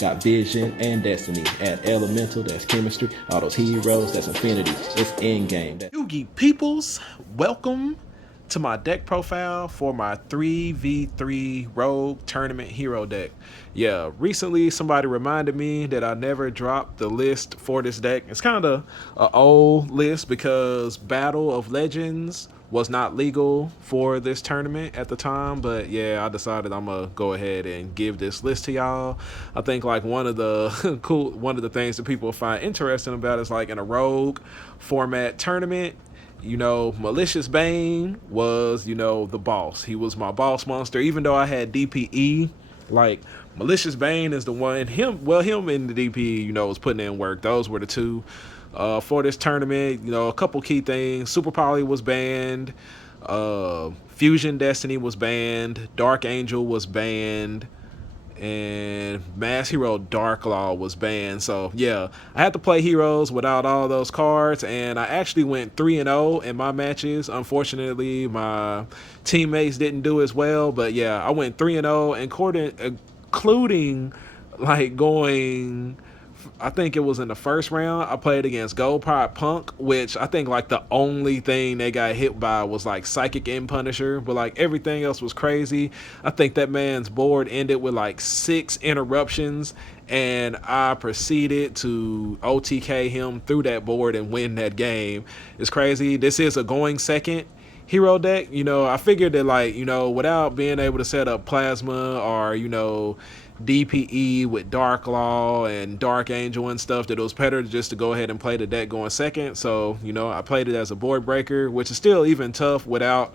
Got vision and destiny. Add elemental, that's chemistry. All those heroes, that's infinity. It's endgame. Yugi peoples, welcome to my deck profile for my 3v3 Rogue Tournament Hero deck. Yeah, recently somebody reminded me that I never dropped the list for this deck. It's kind of an old list because Battle of Legends was not legal for this tournament at the time, but yeah, I decided I'm gonna go ahead and give this list to y'all. I think like one of the one of the things that people find interesting about is like in a rogue format tournament, Malicious Bane was, the boss. He was my boss monster, even though I had DPE. Like, Malicious Bane is the one, him and the DPE, was putting in work. Those were the two. For this tournament, a couple key things. Super Poly was banned. Fusion Destiny was banned. Dark Angel was banned. And Mass Hero Dark Law was banned. So yeah, I had to play heroes without all those cards, and I actually went 3-0 in my matches. Unfortunately, my teammates didn't do as well, but yeah, I went 3-0, including like going, I think it was in the first round, I played against Gold Pot Punk, which I think like the only thing they got hit by was like Psychic and Punisher, but like everything else was crazy. I think that man's board ended with like 6 interruptions, and I proceeded to OTK him through that board and win that game. It's crazy. This is a going second hero deck. I figured that like, without being able to set up plasma or, DPE with Dark Law and Dark Angel and stuff, that it was better just to go ahead and play the deck going second. So, I played it as a board breaker, which is still even tough without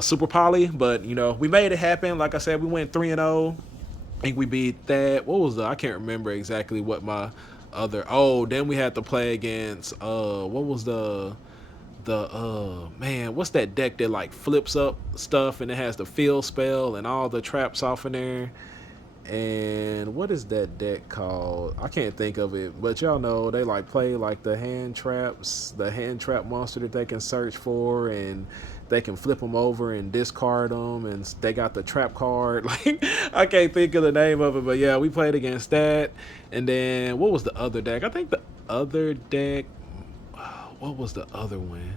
Super Poly. But, we made it happen. Like I said, we went 3-0. I think we beat that. What was I can't remember exactly what my other. Oh, then we had to play against, what was the man, what's that deck that like flips up stuff and it has the field spell and all the traps off in there? And what is that deck called? I can't think of it, but y'all know they like play like the hand trap monster that they can search for, and they can flip them over and discard them, and they got the trap card. Like, I can't think of the name of it, but yeah, we played against that. And then what was the other deck? I think the other deck, what was the other one?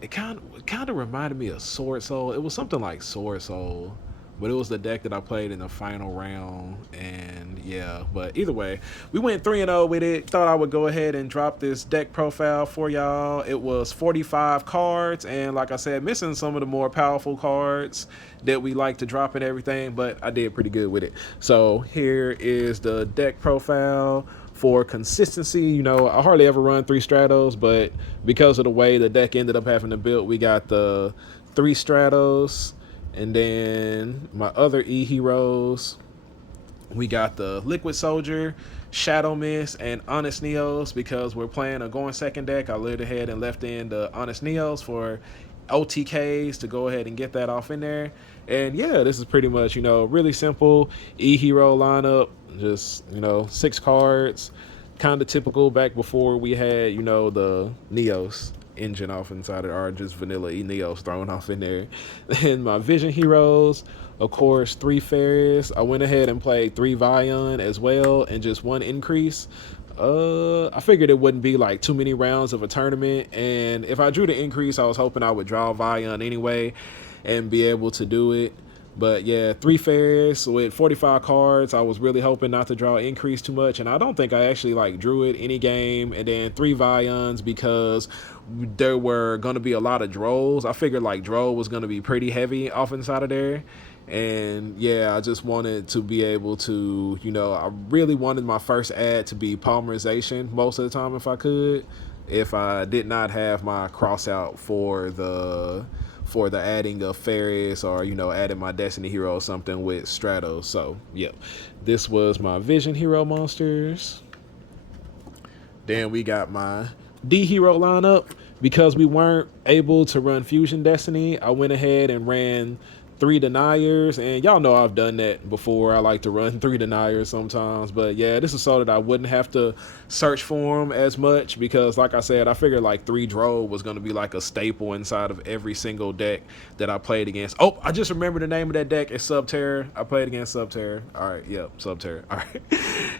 It kind of reminded me of Sword Soul. It was something like Sword Soul, but it was the deck that I played in the final round. And yeah, but either way, we went 3-0 with it. Thought I would go ahead and drop this deck profile for y'all. It was 45 cards, and like I said, missing some of the more powerful cards that we like to drop and everything, but I did pretty good with it. So here is the deck profile. For consistency, I hardly ever run 3 Stratos, but because of the way the deck ended up having to build, we got the 3 Stratos. And then my other E heroes, we got the Liquid Soldier, Shadow Mist, and Honest Neos. Because we're playing a going second deck, I laid ahead and left in the Honest Neos for OTKs to go ahead and get that off in there. And yeah, this is pretty much, really simple E hero lineup. Just, 6 cards. Kind of typical back before we had, the Neos engine off inside it, or just vanilla E Neos thrown off in there. And my Vision heroes, of course, 3 Ferris. I went ahead and played 3 Vion as well, and just 1 increase. I figured it wouldn't be like too many rounds of a tournament, and if I drew the increase, I was hoping I would draw Vion anyway and be able to do it. But yeah, 3 Ferris with 45 cards. I was really hoping not to draw increase too much, and I don't think I actually like drew it any game. And then 3 Vions because there were going to be a lot of Drolls. I figured like Droll was going to be pretty heavy off inside of there. And yeah, I just wanted to be able to, I really wanted my first ad to be polymerization most of the time if I could, if I did not have my cross out for the adding of Ferris, or adding my Destiny hero or something with Stratos. So yeah, this was my Vision hero monsters. Then we got my D hero lineup. Because we weren't able to run Fusion Destiny, I went ahead and ran 3 deniers, and y'all know I've done that before. I like to run 3 deniers sometimes, but yeah, this is so that I wouldn't have to search for them as much, because like I said, I figured like 3 drove was going to be like a staple inside of every single deck that I played against. Oh, I just remember the name of that deck. It's Subterror. I played against Subterror. All right, yep, Subterror. All right,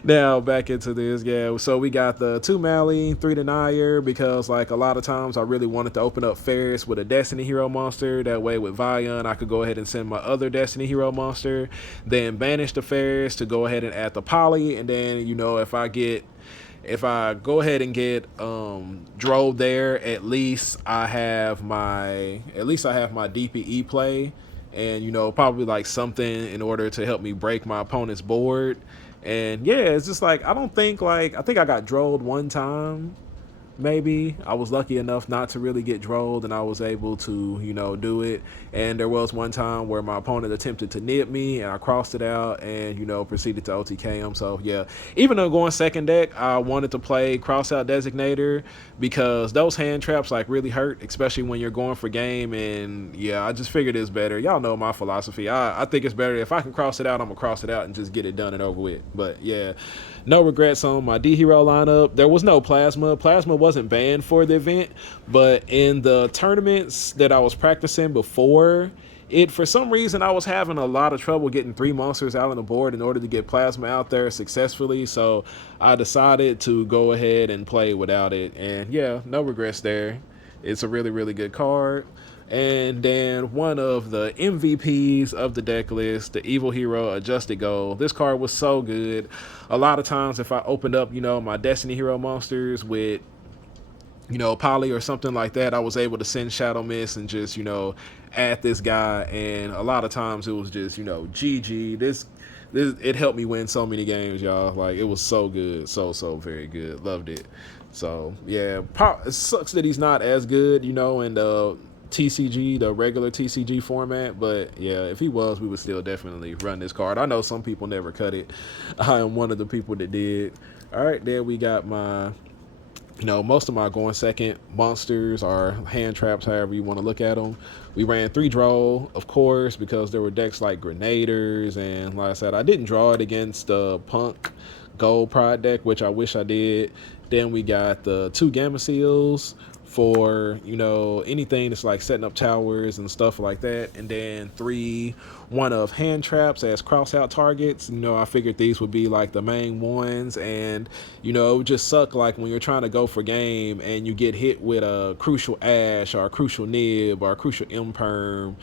now back into this. Yeah, so we got the 2 Mally, 3 denier, because like a lot of times I really wanted to open up Ferris with a Destiny Hero monster. That way with Vion, I could go ahead and send my other Destiny Hero monster, then banish the Ferris to go ahead and add the Poly, and then, you know, if I go ahead and get Drove there, at least I have my DPE play, and, you know, probably like something in order to help me break my opponent's board. And yeah, it's just like, I think I got Drove one time. Maybe I was lucky enough not to really get drolled, and I was able to, you know, do it. And there was one time where my opponent attempted to nib me, and I crossed it out and, you know, proceeded to OTK him. So yeah, even though going second deck, I wanted to play cross out designator, because those hand traps like really hurt, especially when you're going for game. And yeah, I just figured it's better. Y'all know my philosophy. I think it's better if I can cross it out, I'm gonna cross it out and just get it done and over with. But yeah, no regrets on my D Hero lineup. There was no Plasma. Plasma wasn't banned for the event, but in the tournaments that I was practicing before it, for some reason, I was having a lot of trouble getting 3 monsters out on the board in order to get Plasma out there successfully. So I decided to go ahead and play without it. And yeah, no regrets there. It's a really, really good card. And then one of the MVPs of the deck list, the Evil Hero Adjusted Goal. This card was so good. A lot of times if I opened up, you know, my Destiny Hero monsters with, you know, Poly or something like that, I was able to send Shadow Mist and just, you know, add this guy. And a lot of times it was just, you know, GG. This it helped me win so many games, y'all. Like, it was so good. So very good. Loved it. So yeah, it sucks that he's not as good, you know, in the TCG, the regular TCG format. But yeah, if he was, we would still definitely run this card. I know some people never cut it. I am one of the people that did. All right, there we got my, you know, most of my going second monsters are hand traps, however you want to look at them. We ran 3 draw, of course, because there were decks like Grenaders, and like I said, I didn't draw it against the Punk Gold Pride deck, which I wish I did. Then we got the 2 Gamma Seals for, you know, anything that's like setting up towers and stuff like that. And then 3 1-of hand traps as cross out targets. You know, I figured these would be like the main ones, and, you know, it would just suck like when you're trying to go for game and you get hit with a crucial Ash or a crucial Nib or a crucial Imperm,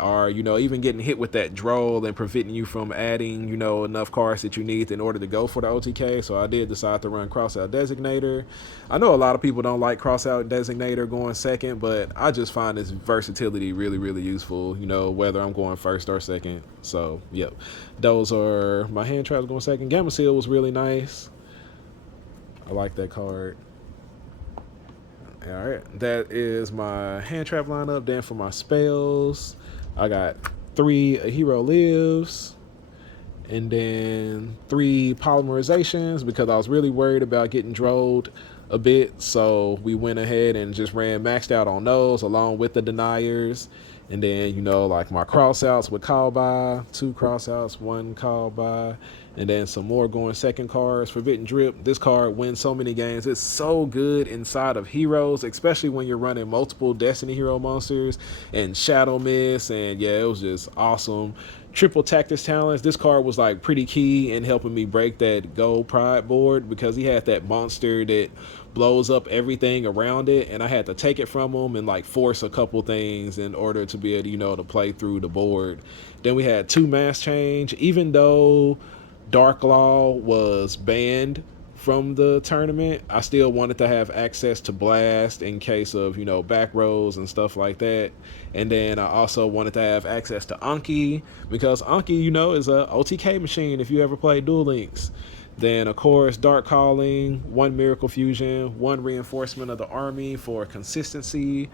or, you know, even getting hit with that droll and preventing you from adding, you know, enough cards that you need in order to go for the OTK. So I did decide to run Crossout Designator. I know a lot of people don't like Crossout Designator going second, but I just find this versatility really, really useful, you know, whether I'm going first or second. So, yep. Those are my hand traps going second. Gamma Seal was really nice. I like that card. All right, that is my hand trap lineup. Then for my spells, I got 3 A Hero Lives, and then 3 polymerizations, because I was really worried about getting drolled a bit. So we went ahead and just ran maxed out on those along with the deniers. And then, you know, like my crossouts with call by, 2 crossouts, 1 call by, and then some more going second cards. Forbidden Drip, this card wins so many games. It's so good inside of heroes, especially when you're running multiple Destiny Hero monsters and Shadow Mist. And yeah, it was just awesome. Triple Tactics Talents, this card was like pretty key in helping me break that Gold Pride board, because he had that monster that blows up everything around it, and I had to take it from him and like force a couple things in order to be able to, you know, to play through the board. Then we had 2 Mass Change. Even though Dark Law was banned from the tournament, I still wanted to have access to Blast in case of, you know, back rows and stuff like that. And then I also wanted to have access to Anki, because Anki, you know, is a OTK machine if you ever played Duel Links. Then, of course, Dark Calling, 1 Miracle Fusion, 1 Reinforcement of the Army for consistency.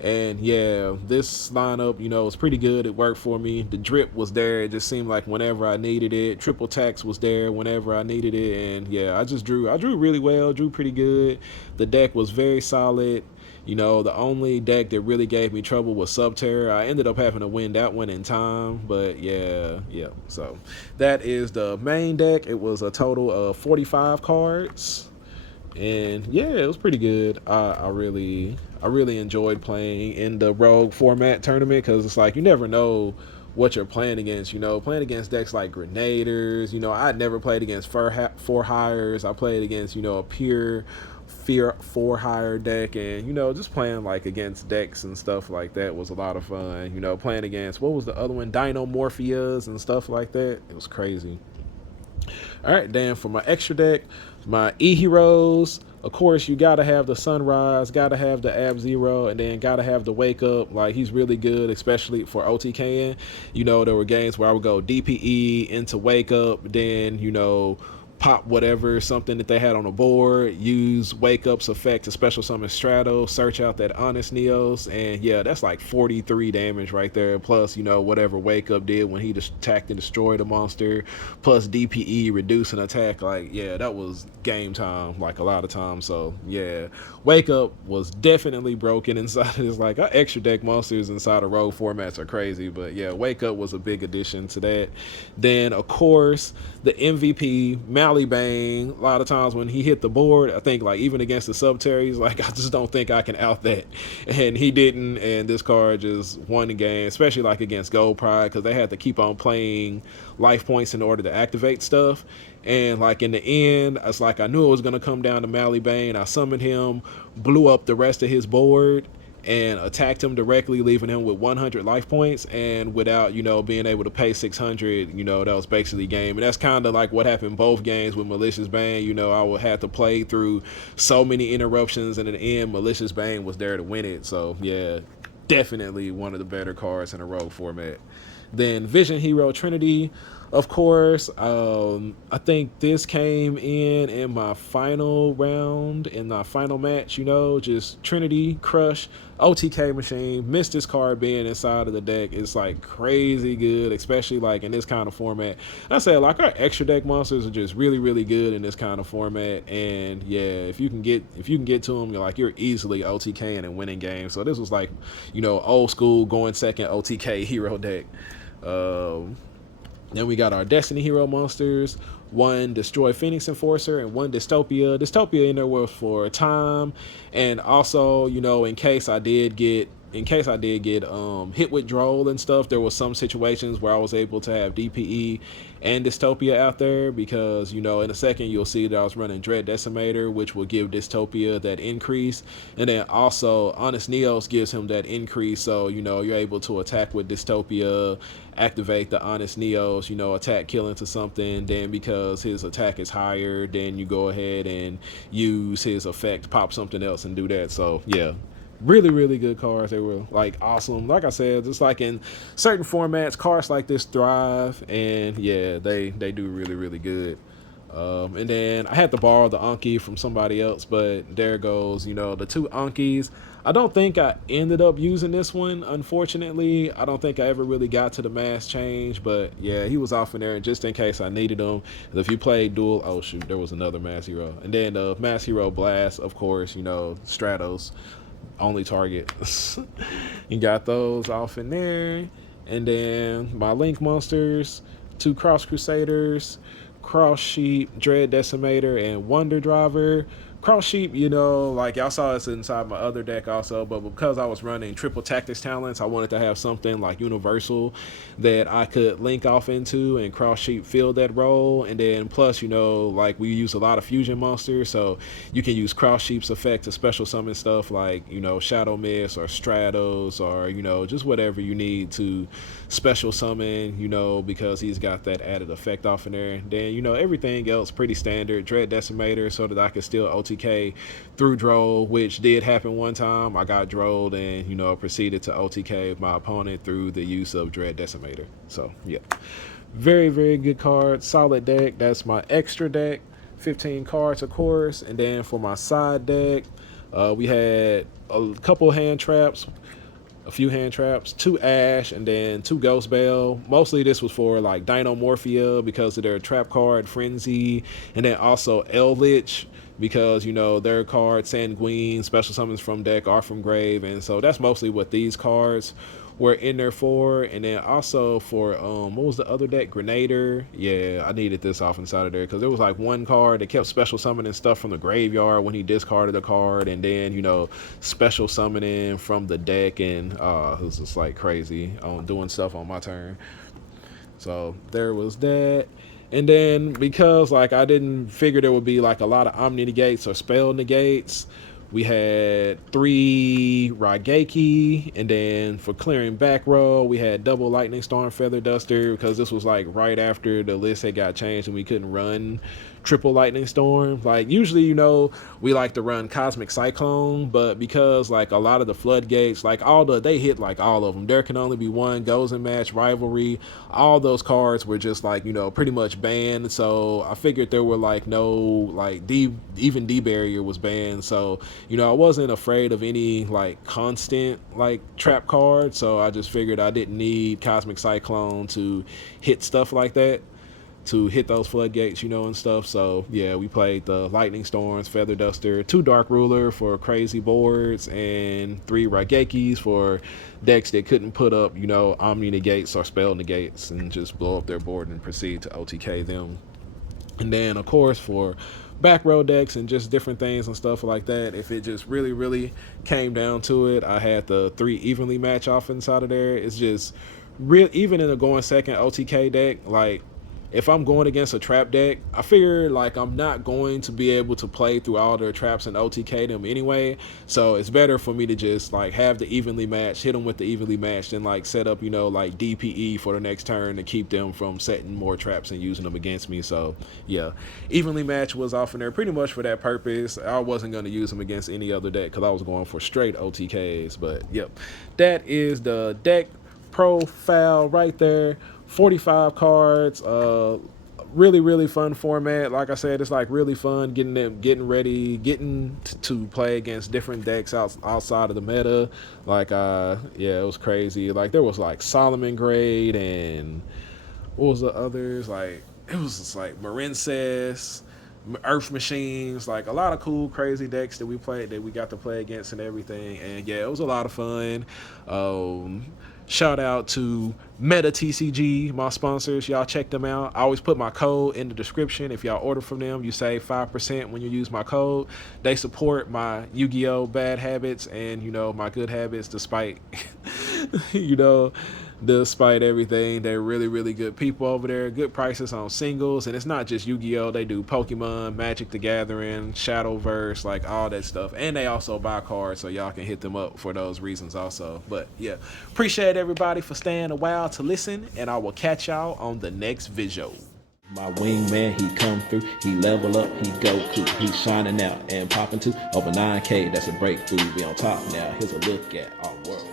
And yeah, this lineup, you know, was pretty good. It worked for me. The drip was there. It just seemed like whenever I needed it. Triple tax was there whenever I needed it. And yeah, I drew really well, drew pretty good. The deck was very solid. You know, the only deck that really gave me trouble was Subterror. I ended up having to win that one in time, but yeah. So that is the main deck. It was a total of 45 cards, and yeah, it was pretty good. I really enjoyed playing in the Rogue format tournament, because it's like you never know what you're playing against. You know, playing against decks like Grenaders. You know, I'd never played against four hires. I played against, you know, a pure fear for hire deck, and you know, just playing like against decks and stuff like that was a lot of fun. You know, playing against, what was the other one, Dinomorphias and stuff like that. It was crazy. All right, then for my extra deck, my E-Heroes, of course, you got to have the Sunrise, got to have the Ab-Zero, and then got to have the Wake Up. Like, he's really good, especially for OTKing. You know, there were games where I would go DPE into Wake Up, then, you know, pop whatever, something that they had on the board, use Wake Up's effect to special summon Stratos, search out that Honest Neos, and yeah, that's like 43 damage right there, plus, you know, whatever Wake Up did when he attacked and destroyed a monster, plus DPE, reduce an attack. Like, yeah, that was game time, like a lot of times. So yeah, Wake Up was definitely broken inside. It's like our extra deck monsters inside of Rogue formats are crazy, but yeah, Wake Up was a big addition to that. Then, of course, the MVP, Bane, a lot of times when he hit the board, I think like even against the Subterror, he's like, I just don't think I can out that. And he didn't, and this card just won the game, especially like against Gold Pride, because they had to keep on playing life points in order to activate stuff. And like in the end, it's like I knew it was going to come down to Bane. I summoned him, blew up the rest of his board, and attacked him directly, leaving him with 100 life points, and without, you know, being able to pay 600, you know, that was basically game. And that's kind of like what happened both games with Malicious Bane. You know, I would have to play through so many interruptions, and in the end, Malicious Bane was there to win it. So yeah, definitely one of the better cards in a Rogue format. Then Vision Hero Trinity, of course. I think this came in my final round, in my final match, you know, just Trinity, Crush, OTK machine. Missed this card being inside of the deck. It's like crazy good, especially like in this kind of format. And I said, like, our extra deck monsters are just really, really good in this kind of format. And yeah, if you can get to them, you're easily OTKing and winning games. So this was like, you know, old school going second OTK hero deck. Then we got our Destiny Hero monsters, one Destroy Phoenix Enforcer and one Dystopia. Dystopia in there was for time, and also, you know, in case I did get hit with Droll and stuff, there was some situations where I was able to have DPE and Dystopia out there, because, you know, in a second you'll see that I was running Dread Decimator, which will give Dystopia that increase, and then also Honest Neos gives him that increase, so, you know, you're able to attack with Dystopia, activate the Honest Neos, you know, attack kill into something, then because his attack is higher, then you go ahead and use his effect, pop something else and do that. So yeah, really, really good cards. They were like awesome. Like I said, just like in certain formats, cards like this thrive, and yeah, they do really, really good. And then I had to borrow the Anki from somebody else, but there goes, you know, the two Ankis. I don't think I ended up using this one, unfortunately. I don't think I ever really got to the mass change, but yeah, he was off in there just in case I needed him. If you played dual, oh shoot, there was another mass hero. And then the mass hero Blast, of course, you know, Stratos, only target. You got those off in there. And then my Link monsters, two Cross Crusaders, Cross Sheep, Dread Decimator, and Wonder Driver. Cross Sheep, you know, like y'all saw this inside my other deck also, but because I was running triple tactics talents, I wanted to have something like universal that I could link off into, and Cross Sheep filled that role. And then plus, you know, like we use a lot of fusion monsters, so you can use Cross Sheep's effect to special summon stuff like, you know, Shadow Mist or Stratos, or, you know, just whatever you need to special summon, you know, because he's got that added effect off in there. Then, you know, everything else pretty standard. Dread Decimator so that I could still OTK through Droll, which did happen one time. I got Drolled and, you know, proceeded to OTK my opponent through the use of Dread Decimator. So yeah, very, very good card, solid deck. That's my extra deck, 15 cards of course. And then for my side deck, we had a couple hand traps. a few hand traps, 2 Ash, and then 2 Ghost Bell. Mostly this was for like Dinomorphia because of their trap card Frenzy, and then also Eldritch because, you know, their card Sanguine, special summons from deck are from grave, and so that's mostly what these cards were in there for. And then also for what was the other deck, Grenader. Yeah, I needed this off inside of there because there was like one card that kept special summoning stuff from the graveyard when he discarded a card, and then, you know, special summoning from the deck, and it was just like crazy on doing stuff on my turn. So there was that. And then because like I didn't figure there would be like a lot of Omni negates or spell negates, we had 3 Raigeki, and then for clearing back row, we had double Lightning Storm Feather Duster because this was like right after the list had got changed and we couldn't run triple Lightning Storm. Like usually, you know, we like to run Cosmic Cyclone, but because like a lot of the floodgates, like they hit like all of them. There can only be one, goes in match, rivalry, all those cards were just like, you know, pretty much banned. So I figured there were like no like even D barrier was banned. So, you know, I wasn't afraid of any like constant like trap card. So I just figured I didn't need Cosmic Cyclone to hit stuff like that, to hit those floodgates, you know, and stuff. So yeah, we played the Lightning Storms, Feather Duster, 2 Dark Ruler for crazy boards, and 3 Raigekis for decks that couldn't put up, you know, Omni negates or spell negates, and just blow up their board and proceed to OTK them. And then of course for back row decks and just different things and stuff like that, if it just really came down to it, I had the 3 evenly match off inside of there. It's just real, even in a going second OTK deck, like if I'm going against a trap deck, I figure like I'm not going to be able to play through all their traps and OTK them anyway. So it's better for me to just like have the evenly match, hit them with the evenly match, then like set up, you know, like DPE for the next turn to keep them from setting more traps and using them against me. So yeah, evenly match was off in there pretty much for that purpose. I wasn't going to use them against any other deck because I was going for straight OTKs. But yep, that is the deck profile right there. 45 cards, really fun format. Like I said, it's like really fun getting ready, getting to play against different decks outside of the meta. Like yeah, it was crazy. Like there was like Solomon Grade, and what was the others? Like it was just like Marincess, Earth Machines, like a lot of cool crazy decks that we played, that we got to play against and everything. And yeah, it was a lot of fun. Shout out to Meta TCG, my sponsors. Y'all check them out. I always put my code in the description. If y'all order from them, you save 5% when you use my code. They support my Yu-Gi-Oh bad habits and, you know, my good habits despite you know, despite everything. They're really good people over there. Good prices on singles, and it's not just Yu-Gi-Oh. They do Pokemon, Magic the Gathering, Shadowverse, like all that stuff. And they also buy cards, so y'all can hit them up for those reasons also. But yeah, appreciate everybody for staying a while to listen, and I will catch y'all on the next video. My wingman, he come through, he level up, he go cool, he's shining out and popping to over 9K, that's a breakthrough. We on top now, here's a look at our world.